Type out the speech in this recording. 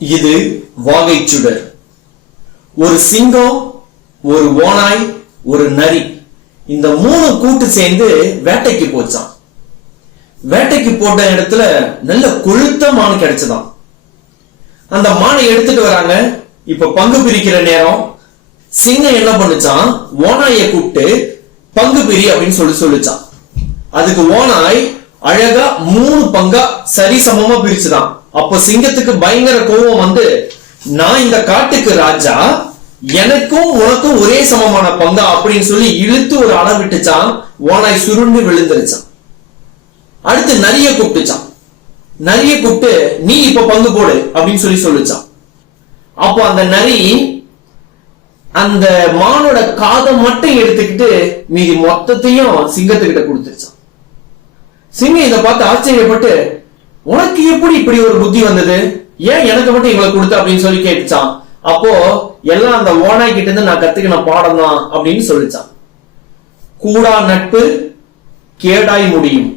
இது வாகைச்சுடர். ஒரு சிங்கம், ஒரு ஓநாய், ஒரு நரி, இந்த மூணு கூட்டு சேர்ந்து வேட்டைக்கு போச்சான். வேட்டைக்கு போட்ட இடத்துல நல்ல கொழுத்த மான் கிடைச்சதான். அந்த மானை எடுத்துட்டு வராங்க. இப்ப பங்கு பிரிக்கிற நேரம். சிங்கம் என்ன பண்ணுச்சான், ஓநாய கூப்பிட்டு பங்கு பிரி அப்படின்னு சொல்லிச்சான். அதுக்கு ஓநாய் அழகா 3 பங்கா சரி சமமா பிரிச்சுதான். அப்ப சிங்கத்துக்கு பயங்கர கோபம் வந்து, நான் இந்த காட்டுக்கு ராஜா, எனக்கும் உனக்கும் ஒரே சமமான பங்கா அப்படின்னு சொல்லி இழுத்து ஒரு அளவு விட்டுச்சான். ஓநாய் சுருண்டு விழுந்துருச்சான். அடுத்து நரிய கூப்பிட்டுச்சான். நரிய கூப்பிட்டு நீ இப்ப பங்கு போடு அப்படின்னு சொல்லிச்சான். அப்போ அந்த நரி அந்த மானோட காதை மட்டும் எடுத்துக்கிட்டு மீதி மொத்தத்தையும் சிங்கத்துக்கிட்ட கொடுத்துருச்சான். சிங்கம் இதை பார்த்து ஆச்சரியப்பட்டு, உனக்கு எப்படி இப்படி ஒரு புத்தி வந்தது, ஏன் எனக்கு மட்டும் இவ்வளவு கொடுத்த அப்படின்னு சொல்லி கேட்டுச்சான். அப்போ எல்லாம் அந்த ஓநாய் கிட்ட இருந்து நான் கத்துக்கின பாடம் தான் அப்படின்னு சொல்லிச்சான். கூடா நட்பு கேடாய் முடியும்.